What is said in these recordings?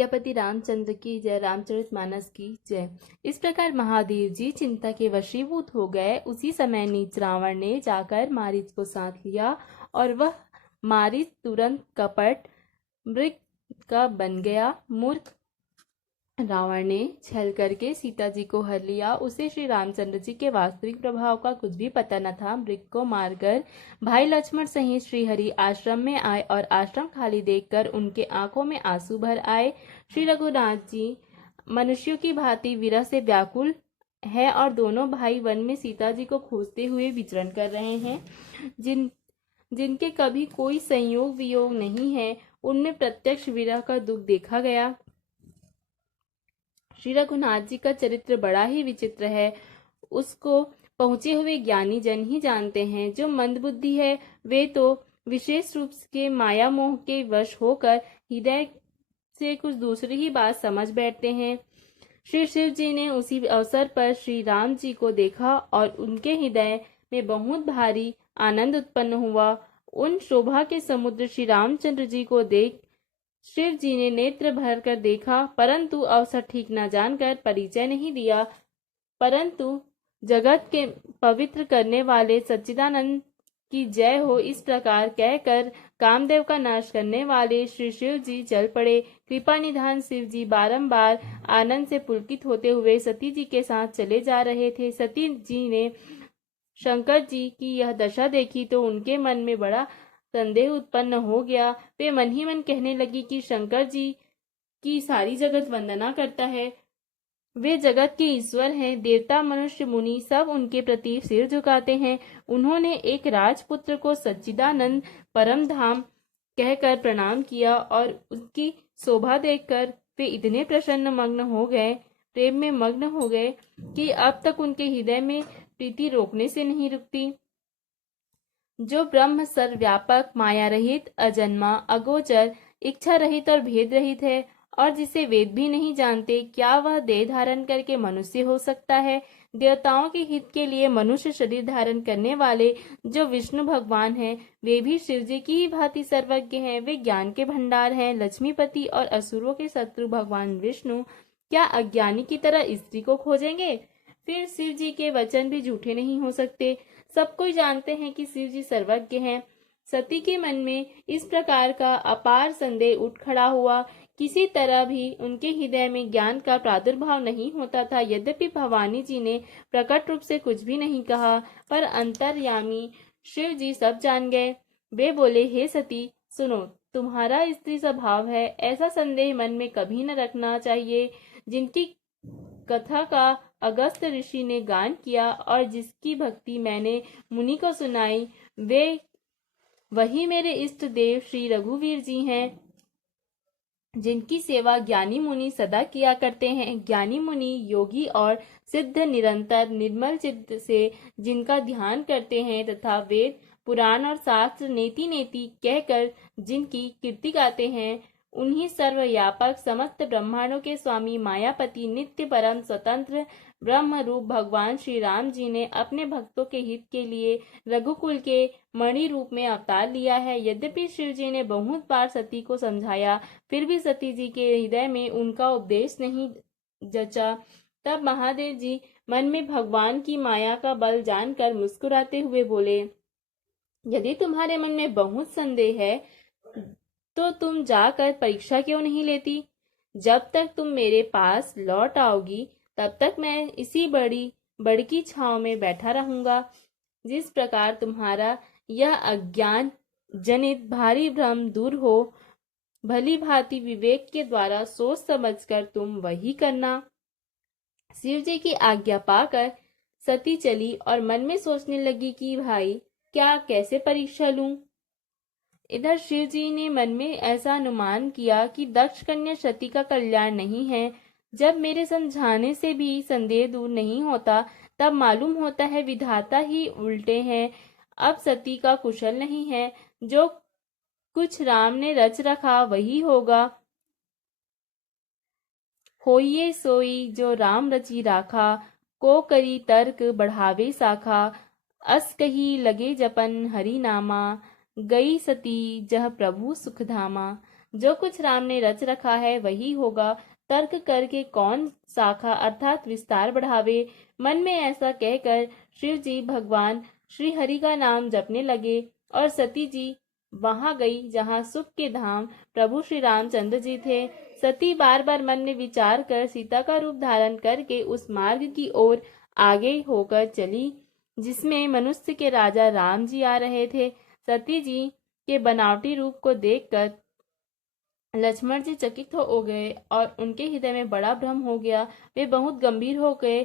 सियापति रामचंद्र की जय, रामचरितमानस की जय। इस प्रकार महादेव जी चिंता के वशीभूत हो गए। उसी समय नीच रावण ने जाकर मारीच को साथ लिया और वह मारीच तुरंत कपट मृग का बन गया। मूर्ख रावण ने छल करके सीता जी को हर लिया। उसे श्री रामचंद्र जी के वास्तविक प्रभाव का कुछ भी पता न था। मृग को मारकर भाई लक्ष्मण सहित श्री हरि आश्रम में आए और आश्रम खाली देखकर उनके आंखों में आंसू भर आए। श्री रघुनाथ जी मनुष्यों की भांति विरह से व्याकुल है और दोनों भाई वन में सीता जी को खोजते हुए विचरण कर रहे हैं। जिनके कभी कोई संयोग वियोग नहीं है, उनमें प्रत्यक्ष विरह का दुख देखा गया। श्री रघुनाथ जी का चरित्र बड़ा ही विचित्र है। उसको पहुंचे हुए ज्ञानी जन ही जानते हैं। जो मंदबुद्धि है वे तो विशेष रूप के माया मोह के वश होकर हृदय से कुछ दूसरी ही बात समझ बैठते हैं। श्री शिव जी ने उसी अवसर पर श्री राम जी को देखा और उनके हृदय में बहुत भारी आनंद उत्पन्न हुआ। उन शोभा के समुद्र श्री रामचंद्र जी को देख शिव जी ने नेत्र भर कर देखा, परंतु अवसर ठीक न जानकर परिचय नहीं दिया। परंतु जगत के पवित्र करने वाले सच्चिदानंद की जय हो, इस प्रकार कहकर कामदेव का नाश करने वाले श्री शिव जी चल पड़े। कृपा निधान शिव जी बारंबार आनंद से पुलकित होते हुए सती जी के साथ चले जा रहे थे। सती जी ने शंकर जी की यह दशा देखी तो उनके मन में बड़ा संदेह उत्पन्न हो गया। वे मन ही मन कहने लगी कि शंकर जी की सारी जगत वंदना करता है, वे जगत के ईश्वर हैं। देवता मनुष्य मुनि सब उनके प्रति सिर झुकाते हैं। उन्होंने एक राजपुत्र को सच्चिदानंद परम धाम कहकर प्रणाम किया और उसकी शोभा देखकर वे इतने प्रेम में मग्न हो गए कि अब तक उनके हृदय में प्रीति रोकने से नहीं रुकती। जो ब्रह्म सर्वव्यापक, माया रहित, अजन्मा, अगोचर, इच्छा रहित और भेद रहित है और जिसे वेद भी नहीं जानते, क्या वह देह धारण करके मनुष्य हो सकता है? देवताओं के हित के लिए मनुष्य शरीर धारण करने वाले जो विष्णु भगवान हैं, वे भी शिव जी की ही भांति सर्वज्ञ हैं। वे ज्ञान के भंडार हैं। लक्ष्मीपति और असुरों के शत्रु भगवान विष्णु क्या अज्ञानी की तरह स्त्री को खोजेंगे? फिर शिव जी के वचन भी झूठे नहीं हो सकते। सब कोई जानते हैं कि शिव जी सर्वज्ञ हैं। सती के मन में इस प्रकार का अपार संदेह उठ खड़ा हुआ। किसी तरह भी उनके हृदय में ज्ञान का प्रादुर्भाव नहीं होता था। यद्यपि भवानी जी ने प्रकट रूप से कुछ भी नहीं कहा, पर अंतर्यामी शिव जी सब जान गए। वे बोले, हे सती, सुनो, तुम्हारा स्त्री स्वभाव है, ऐसा संदेह मन में कभी न रखना चाहिए। जिनकी कथा का अगस्त ऋषि ने गान किया और जिसकी भक्ति मैंने मुनि को सुनाई, वे वही मेरे इष्ट देव श्री रघुवीर जी हैं, जिनकी सेवा ज्ञानी मुनि सदा किया करते हैं। ज्ञानी मुनि, योगी और सिद्ध निरंतर निर्मल चित्त से जिनका ध्यान करते हैं तथा वेद, पुराण और शास्त्र नेति नेति कहकर जिनकी कीर्ति गाते हैं, उन्हीं सर्वव्यापक समस्त ब्रह्मांडों के स्वामी मायापति नित्य परम स्वतंत्र ब्रह्म रूप भगवान श्री राम जी ने अपने भक्तों के हित के लिए रघुकुल के मणि रूप में अवतार लिया है। यद्यपि शिव जी ने बहुत बार सती को समझाया, फिर भी सती जी के हृदय में उनका उपदेश नहीं जचा। तब महादेव जी मन में भगवान की माया का बल जानकर मुस्कुराते हुए बोले, यदि तुम्हारे मन में बहुत संदेह है तो तुम जाकर परीक्षा क्यों नहीं लेती? जब तक तुम मेरे पास लौट आओगी तब तक मैं इसी बड़की छांव में बैठा रहूंगा। जिस प्रकार तुम्हारा यह अज्ञान जनित भारी भ्रम दूर हो, भली भांति विवेक के द्वारा सोच समझकर तुम वही करना। शिव जी की आज्ञा पाकर सती चली और मन में सोचने लगी कि भाई क्या कैसे परीक्षा लूं। इधर शिव जी ने मन में ऐसा अनुमान किया कि दक्ष कन्या सती का कल्याण नहीं है। जब मेरे समझाने से भी संदेह दूर नहीं होता, तब मालूम होता है विधाता ही उल्टे हैं। अब सती का कुशल नहीं है। जो कुछ राम ने रच रखा वही होगा। होइए सोई जो राम रची राखा, को करी तर्क बढ़ावे साखा। अस कही लगे जपन हरि नामा, गई सती जह प्रभु सुखधामा। जो कुछ राम ने रच रखा है वही होगा। तर्क करके कौन शाखा अर्थात विस्तार बढ़ावे। मन में ऐसा कहकर शिव जी भगवान श्री हरि का नाम जपने लगे और सती जी वहां गई जहां सुख के धाम प्रभु श्री रामचंद्र जी थे। सती बार बार मन में विचार कर सीता का रूप धारण करके उस मार्ग की ओर आगे होकर चली जिसमें मनुष्य के राजा राम जी आ रहे थे। सती जी के बनावटी रूप को देखकर लक्ष्मण जी चकित हो गए और उनके हृदय में बड़ा भ्रम हो गया। वे बहुत गंभीर हो गए,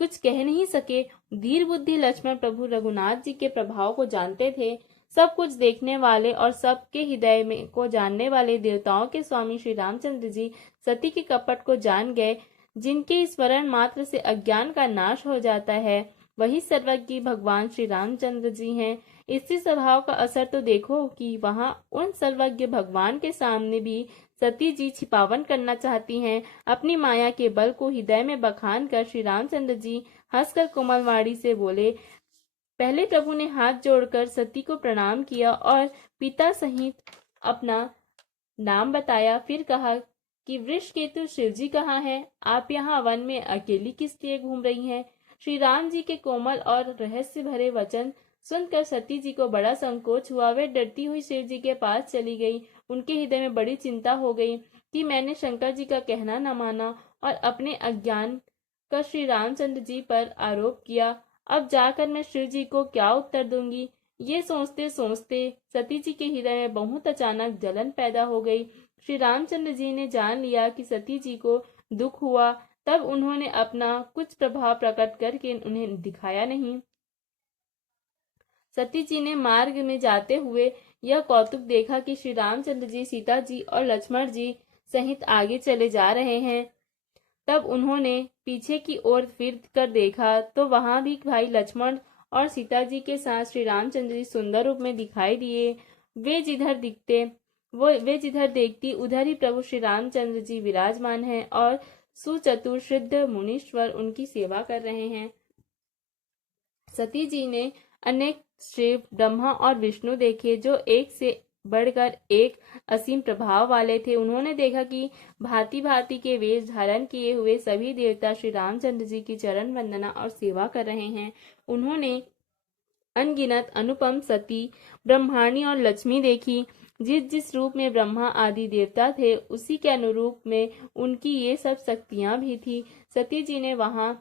कुछ कह नहीं सके। धीर बुद्धि लक्ष्मण प्रभु रघुनाथ जी के प्रभाव को जानते थे। सब कुछ देखने वाले और सबके हृदय में को जानने वाले देवताओं के स्वामी श्री रामचंद्र जी सती के कपट को जान गए। जिनके स्मरण मात्र से अज्ञान का नाश हो जाता है वही सर्वज्ञ भगवान श्री रामचंद्र जी हैं। इसी स्वभाव का असर तो देखो कि वहां उन सर्वज्ञ भगवान के सामने भी सती जी छिपावन करना चाहती हैं। अपनी माया के बल को हृदय में बखान कर श्री रामचंद्र जी हंसकर कोमलवाणी से बोले। पहले प्रभु ने हाथ जोड़कर सती को प्रणाम किया और पिता सहित अपना नाम बताया। फिर कहा कि वृषकेतु शिव जी कहाँ हैं? आप यहाँ वन में अकेली किस लिए घूम रही हैं? श्री राम जी के कोमल और रहस्य भरे वचन सुनकर सती जी को बड़ा संकोच हुआ। वे डरती हुई शिव जी के पास चली गई। उनके हृदय में बड़ी चिंता हो गई कि मैंने शंकर जी का कहना न माना और अपने अज्ञान का श्री रामचंद्र जी पर आरोप किया। अब जाकर मैं शिव जी को क्या उत्तर दूंगी? ये सोचते सोचते सती जी के हृदय में बहुत अचानक जलन पैदा हो गई। श्री रामचंद्र जी ने जान लिया कि सती जी को दुख हुआ। तब उन्होंने अपना कुछ प्रभाव प्रकट करके उन्हें दिखाया नहीं। सती जी ने मार्ग में जाते हुए यह कौतुक देखा कि श्री रामचंद्र जी सीता जी और लक्ष्मण जी सहित आगे चले जा रहे हैं। तब उन्होंने पीछे की ओर फिर कर देखा तो वहां भी भाई लक्ष्मण और सीता जी के साथ श्री रामचंद्र जी सुंदर रूप में दिखाई दिए। वे जिधर देखती उधर ही प्रभु श्री रामचंद्र जी विराजमान हैं और सुचतुर सिद्ध मुनीश्वर उनकी सेवा कर रहे हैं। सती जी ने अनेक शिव ब्रह्मा और विष्णु देखे जो एक से बढ़कर एक असीम प्रभाव वाले थे। उन्होंने देखा कि भांति भांति के वेश धारण किए हुए सभी देवता श्री रामचंद्र जी की चरण वंदना और सेवा कर रहे हैं। उन्होंने अनगिनत अनुपम सती ब्रह्माणी और लक्ष्मी देखी। जिस जिस रूप में ब्रह्मा आदि देवता थे उसी के अनुरूप में उनकी ये सब शक्तियां भी थी। सती जी ने वहां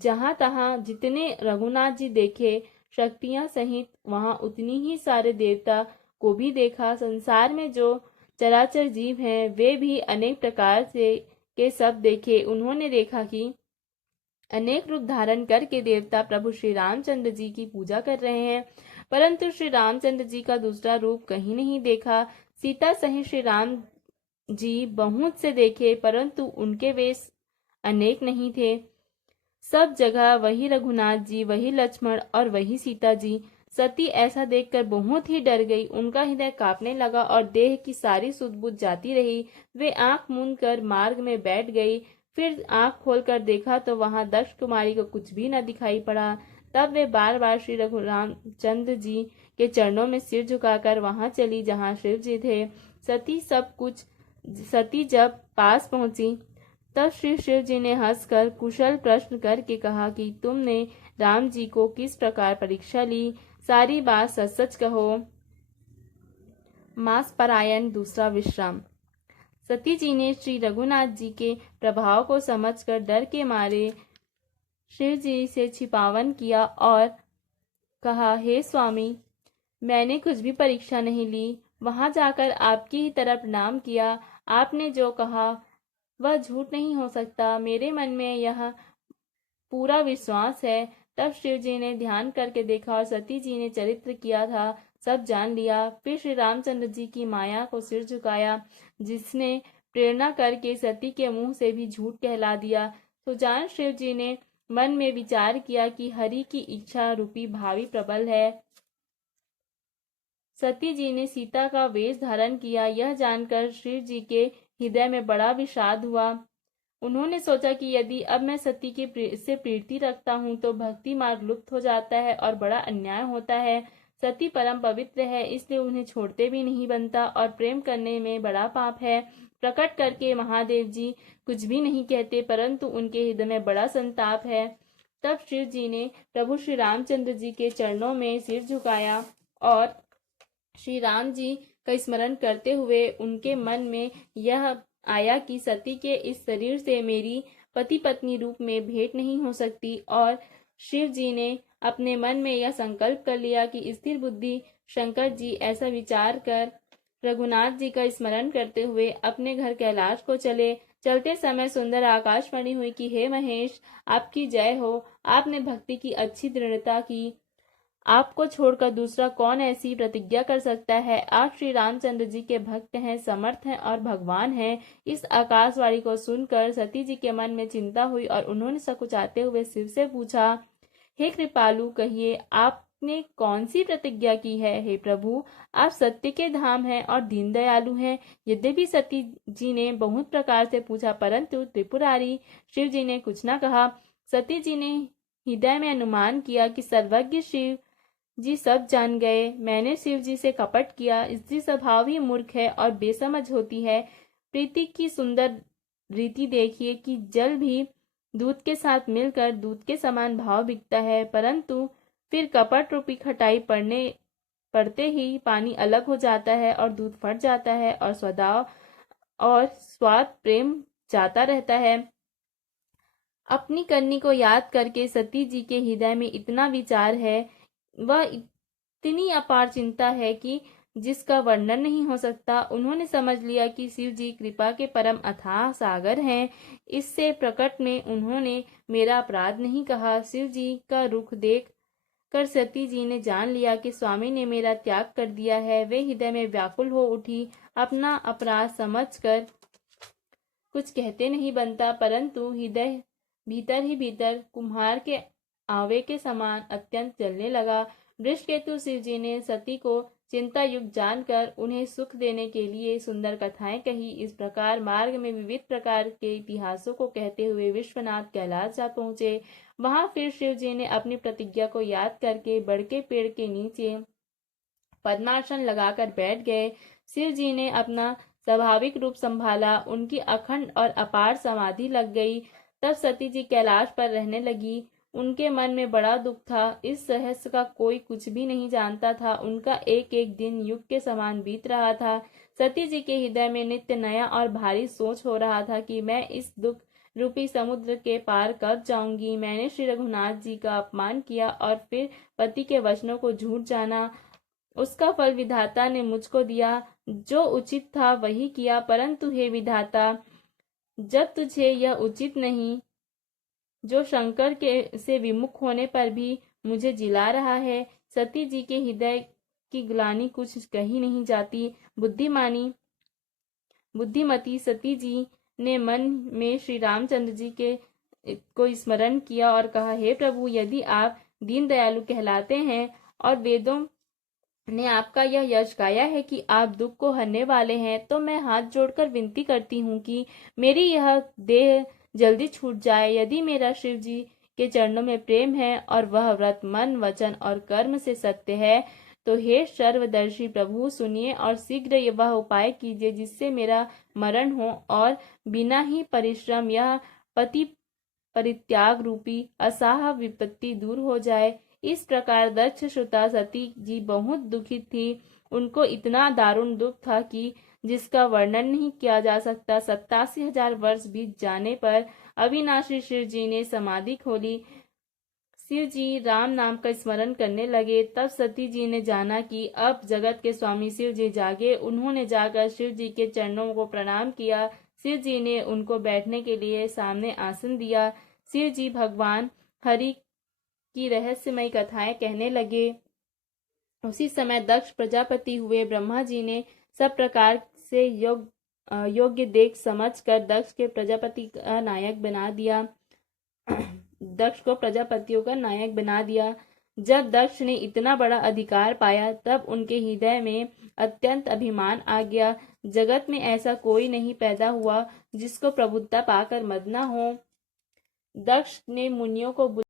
जहां तहां जितने रघुनाथ जी देखे शक्तियां सहित वहां उतनी ही सारे देवता को भी देखा। संसार में जो चराचर जीव हैं वे भी अनेक प्रकार से के सब देखे। उन्होंने देखा कि अनेक रूप धारण करके देवता प्रभु श्री रामचंद्र जी की पूजा कर रहे हैं, परंतु श्री रामचंद्र जी का दूसरा रूप कहीं नहीं देखा। सीता सहित श्री राम जी बहुत से देखे परंतु उनके वेश अनेक नहीं थे। सब जगह वही रघुनाथ जी, वही लक्ष्मण और वही सीता जी। सती ऐसा देखकर बहुत ही डर गई। उनका हृदय कांपने लगा और देह की सारी सुध बुझ जाती रही। वे आंख मूंद कर मार्ग में बैठ गई। फिर आंख खोलकर देखा तो वहां दक्ष कुमारी को कुछ भी न दिखाई पड़ा। तब वे बार बार श्री रघुरामचंद्र जी के चरणों में सिर झुकाकर वहां चली जहां शिव जी थे। सती जब पास पहुंची तब श्री शिव जी ने हंसकर कुशल प्रश्न करके कहा कि तुमने राम जी को किस प्रकार परीक्षा ली? सारी बात सच सच कहो। मास परायण दूसरा विश्राम। सती जी ने श्री रघुनाथ जी के प्रभाव को समझकर डर के मारे शिव जी से छिपावन किया और कहा, हे स्वामी, मैंने कुछ भी परीक्षा नहीं ली। वहां जाकर आपकी ही तरह प्रणाम किया। आपने जो कहा वह झूठ नहीं हो सकता। मेरे मन में यह पूरा विश्वास है। तब शिव जी ने ध्यान करके देखा और सती जी ने चरित्र किया था सब जान लिया। फिर श्री रामचंद्र जी की माया को सिर झुकाया जिसने प्रेरणा करके सती के मुंह से भी झूठ कहला दिया। तो जान शिव जी ने मन में विचार किया कि हरि की इच्छा रूपी भावी प्रबल है। सती जी ने सीता का वेश धारण किया। यह जानकर शिव जी के हृदय में बड़ा विषाद हुआ। उन्होंने सोचा कि यदि अब मैं सती से प्रीति रखता हूँ तो भक्ति मार्ग लुप्त हो जाता है और बड़ा अन्याय होता है। सती परम पवित्र है, इसलिए उन्हें छोड़ते भी नहीं बनता और प्रेम करने में बड़ा पाप है। प्रकट करके महादेव जी कुछ भी नहीं कहते, परंतु उनके हृदय में बड़ा संताप है। तब शिव जी ने प्रभु श्री रामचंद्र जी के चरणों में सिर झुकाया और श्री राम जी का स्मरण करते हुए उनके मन में यह आया कि सती के इस शरीर से मेरी पति पत्नी रूप में भेंट नहीं हो सकती, और शिव जी ने अपने मन में यह संकल्प कर लिया कि स्थिर बुद्धि शंकर जी ऐसा विचार कर रघुनाथ जी का स्मरण करते हुए अपने घर कैलाश को चले। चलते समय सुंदर आकाशवाणी हुई कि हे महेश, आपकी जय हो। आपने भक्ति की अच्छी दृढ़ता की। आपको छोड़कर दूसरा कौन ऐसी प्रतिज्ञा कर सकता है। आप श्री रामचंद्र जी के भक्त हैं, समर्थ हैं और भगवान हैं। इस आकाशवाणी को सुनकर सती जी के मन में चिंता हुई और उन्होंने सकुचाते हुए शिव से पूछा, हे कृपालु, कहिए आपने कौन सी प्रतिज्ञा की है। हे प्रभु, आप सत्य के धाम हैं और दीन दयालु हैं। यद्यपि सती जी ने बहुत प्रकार से पूछा, परंतु त्रिपुरारी शिव जी ने कुछ न कहा। सती जी ने हृदय में अनुमान किया कि सर्वज्ञ शिव जी सब जान गए। मैंने शिव जी से कपट किया। स्त्री स्वभाव ही मूर्ख है और बेसमझ होती है। प्रीति की सुंदर रीति देखिए कि जल भी दूध के साथ मिलकर दूध के समान भाव बिकता है, परंतु फिर कपट रूपी खटाई पड़ते ही पानी अलग हो जाता है और दूध फट जाता है और स्वाद प्रेम जाता रहता है। अपनी करनी को याद करके सती जी के हृदय में इतना विचार है, वह इतनी अपार चिंता है कि जिसका वर्णन नहीं हो सकता। उन्होंने समझ लिया कि शिव जी कृपा के परम अथाह सागर हैं। इससे प्रकट में उन्होंने मेरा अपराध नहीं कहा। शिव जी का रुख देख कर सती जी ने जान लिया कि स्वामी ने मेरा त्याग कर दिया है। वे हृदय में व्याकुल हो उठी। अपना अपराध समझकर कुछ कहते नहीं बनता, परंतु हृदय भीतर ही भीतर कुम्हार के आवे के समान अत्यंत जलने लगा। वृषकेतु शिव जी ने सती को चिंता युक्त जानकर उन्हें सुख देने के लिए सुंदर कथाएं कही। इस प्रकार मार्ग में विविध प्रकार के इतिहासों को कहते हुए विश्वनाथ कैलाश जा पहुंचे। वहां फिर शिव जी ने अपनी प्रतिज्ञा को याद करके बड़के पेड़ के नीचे पद्मासन लगाकर बैठ गए। शिव जी ने अपना स्वाभाविक रूप संभाला। उनकी अखंड और अपार समाधि लग गई। तब सती जी कैलाश पर रहने लगी। उनके मन में बड़ा दुख था। इस रहस्य का कोई कुछ भी नहीं जानता था। उनका एक एक दिन युग के समान बीत रहा था। सती जी के हृदय में नित्य नया और भारी सोच हो रहा था कि मैं इस दुख रूपी समुद्र के पार कब जाऊंगी। मैंने श्री रघुनाथ जी का अपमान किया और फिर पति के वचनों को झूठ जाना। उसका फल विधाता ने मुझको दिया। जो उचित था वही किया, परंतु हे विधाता, जब तुझे यह उचित नहीं, जो शंकर के से विमुख होने पर भी मुझे जिला रहा है। सती जी के हृदय की ग्लानि कुछ कही नहीं जाती। बुद्धिमती सती जी ने मन में श्री रामचंद्र जी के को स्मरण किया और कहा, हे प्रभु, यदि आप दीन दयालु कहलाते हैं और वेदों ने आपका यह यश गाया है कि आप दुख को हरने वाले हैं, तो मैं हाथ जोड़कर विनती करती हूँ कि मेरी यह देह जल्दी छूट जाए। यदि मेरा शिव जी के चरणों में प्रेम है और वह व्रत मन, वचन और कर्म से सत्य है, तो हे सर्वदर्शी प्रभु, सुनिए और शीघ्र वह उपाय कीजिए जिससे मेरा मरण हो और बिना ही परिश्रम यह पति परित्याग रूपी असाह विपत्ति दूर हो जाए। इस प्रकार दक्ष श्रुता सती जी बहुत दुखित थी। उनको इतना दारुण दुख था कि जिसका वर्णन नहीं किया जा सकता। 87,000 वर्ष बीत जाने पर अविनाशी शिव जी ने समाधि खोली। शिव जी राम नाम का स्मरण करने लगे। तब सती जी ने जाना कि अब जगत के स्वामी शिव जी जागे। उन्होंने जाकर शिव जी के चरणों को प्रणाम किया। शिव जी ने उनको बैठने के लिए सामने आसन दिया। शिव जी भगवान हरि की रहस्यमय कथाएं कहने लगे। उसी समय दक्ष प्रजापति हुए। ब्रह्मा जी ने सब प्रकार से योग्य देख समझ कर दक्ष के प्रजापति का नायक बना दिया। दक्ष को प्रजापतियों का नायक बना दिया। जब दक्ष ने इतना बड़ा अधिकार पाया, तब उनके हृदय में अत्यंत अभिमान आ गया। जगत में ऐसा कोई नहीं पैदा हुआ जिसको प्रबुद्धता पाकर मद न हो। दक्ष ने मुनियों को